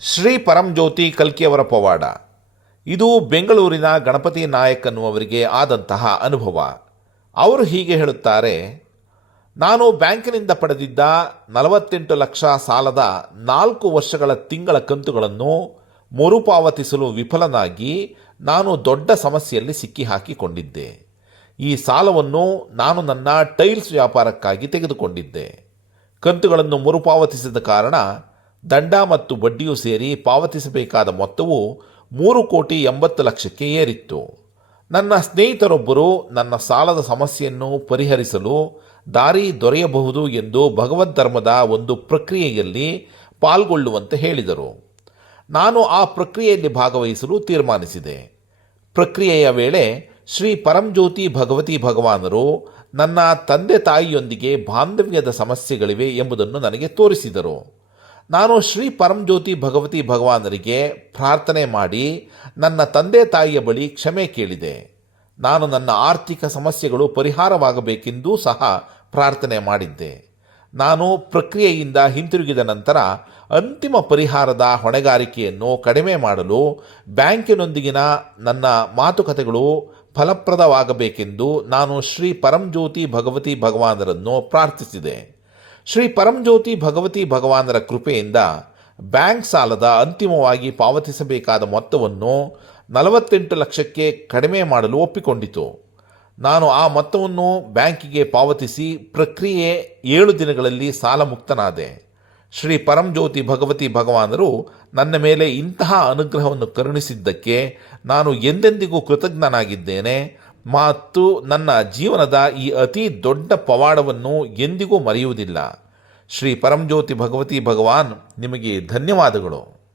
ಶ್ರೀ ಪರಂಜ್ಯೋತಿ ಕಲ್ಕಿಯವರ ಪವಾಡ. ಇದು ಬೆಂಗಳೂರಿನ ಗಣಪತಿ ನಾಯಕ್ ಅನ್ನುವರಿಗೆ ಆದಂತಹ ಅನುಭವ. ಅವರು ಹೀಗೆ ಹೇಳುತ್ತಾರೆ, ನಾನು ಬ್ಯಾಂಕಿನಿಂದ ಪಡೆದಿದ್ದ ನಲವತ್ತೆಂಟು ಲಕ್ಷ ಸಾಲದ ನಾಲ್ಕು ವರ್ಷಗಳ ತಿಂಗಳ ಕಂತುಗಳನ್ನು ಮರುಪಾವತಿಸಲು ವಿಫಲನಾಗಿ ನಾನು ದೊಡ್ಡ ಸಮಸ್ಯೆಯಲ್ಲಿ ಸಿಕ್ಕಿಹಾಕಿಕೊಂಡಿದ್ದೆ. ಈ ಸಾಲವನ್ನು ನಾನು ನನ್ನ ಟೈಲ್ಸ್ ವ್ಯಾಪಾರಕ್ಕಾಗಿ ತೆಗೆದುಕೊಂಡಿದ್ದೆ. ಕಂತುಗಳನ್ನು ಮರುಪಾವತಿಸಿದ ಕಾರಣ ದಂಡ ಮತ್ತು ಬಡ್ಡಿಯೂ ಸೇರಿ ಪಾವತಿಸಬೇಕಾದ ಮೊತ್ತವು ಮೂರು ಕೋಟಿ ಎಂಬತ್ತು ಲಕ್ಷಕ್ಕೆ ಏರಿತ್ತು. ನನ್ನ ಸ್ನೇಹಿತರೊಬ್ಬರು ನನ್ನ ಸಾಲದ ಸಮಸ್ಯೆಯನ್ನು ಪರಿಹರಿಸಲು ದಾರಿ ದೊರೆಯಬಹುದು ಎಂದು ಭಗವದ್ ಧರ್ಮದ ಒಂದು ಪ್ರಕ್ರಿಯೆಯಲ್ಲಿ ಪಾಲ್ಗೊಳ್ಳುವಂತೆ ಹೇಳಿದರು. ನಾನು ಆ ಪ್ರಕ್ರಿಯೆಯಲ್ಲಿ ಭಾಗವಹಿಸಲು ತೀರ್ಮಾನಿಸಿದೆ. ಪ್ರಕ್ರಿಯೆಯ ವೇಳೆ ಶ್ರೀ ಪರಂಜ್ಯೋತಿ ಭಗವತಿ ಭಗವಾನರು ನನ್ನ ತಂದೆ ತಾಯಿಯೊಂದಿಗೆ ಬಾಂಧವ್ಯದ ಸಮಸ್ಯೆಗಳಿವೆ ಎಂಬುದನ್ನು ನನಗೆ ತೋರಿಸಿದರು. ನಾನು ಶ್ರೀ ಪರಂಜ್ಯೋತಿ ಭಗವತಿ ಭಗವಾನರಿಗೆ ಪ್ರಾರ್ಥನೆ ಮಾಡಿ ನನ್ನ ತಂದೆ ತಾಯಿಯ ಬಳಿ ಕ್ಷಮೆ ಕೇಳಿದೆ. ನಾನು ನನ್ನ ಆರ್ಥಿಕ ಸಮಸ್ಯೆಗಳು ಪರಿಹಾರವಾಗಬೇಕೆಂದೂ ಸಹ ಪ್ರಾರ್ಥನೆ ಮಾಡಿದ್ದೆ. ನಾನು ಪ್ರಕ್ರಿಯೆಯಿಂದ ಹಿಂತಿರುಗಿದ ನಂತರ ಅಂತಿಮ ಪರಿಹಾರದ ಹೊಣೆಗಾರಿಕೆಯನ್ನು ಕಡಿಮೆ ಮಾಡಲು ಬ್ಯಾಂಕಿನೊಂದಿಗಿನ ನನ್ನ ಮಾತುಕತೆಗಳು ಫಲಪ್ರದವಾಗಬೇಕೆಂದು ನಾನು ಶ್ರೀ ಪರಂಜ್ಯೋತಿ ಭಗವತಿ ಭಗವಾನರನ್ನು ಪ್ರಾರ್ಥಿಸಿದೆ. ಶ್ರೀ ಪರಂಜ್ಯೋತಿ ಭಗವತಿ ಭಗವಾನರ ಕೃಪೆಯಿಂದ ಬ್ಯಾಂಕ್ ಸಾಲದ ಅಂತಿಮವಾಗಿ ಪಾವತಿಸಬೇಕಾದ ಮೊತ್ತವನ್ನು ನಲವತ್ತೆಂಟು ಲಕ್ಷಕ್ಕೆ ಕಡಿಮೆ ಮಾಡಲು ಒಪ್ಪಿಕೊಂಡಿತು. ನಾನು ಆ ಮೊತ್ತವನ್ನು ಬ್ಯಾಂಕಿಗೆ ಪಾವತಿಸಿ ಪ್ರಕ್ರಿಯೆ ಏಳು ದಿನಗಳಲ್ಲಿ ಸಾಲ ಮುಕ್ತನಾದೆ. ಶ್ರೀ ಪರಂಜ್ಯೋತಿ ಭಗವತಿ ಭಗವಾನರು ನನ್ನ ಮೇಲೆ ಇಂತಹ ಅನುಗ್ರಹವನ್ನು ಕರುಣಿಸಿದ್ದಕ್ಕೆ ನಾನು ಎಂದೆಂದಿಗೂ ಕೃತಜ್ಞನಾಗಿದ್ದೇನೆ. ಮತ್ತು ನನ್ನ ಜೀವನದ ಈ ಅತಿ ದೊಡ್ಡ ಪವಾಡವನ್ನು ಎಂದಿಗೂ ಮರೆಯುವುದಿಲ್ಲ. ಶ್ರೀ ಪರಂಜ್ಯೋತಿ ಭಗವತಿ ಭಗವಾನ್, ನಿಮಗೆ ಧನ್ಯವಾದಗಳು.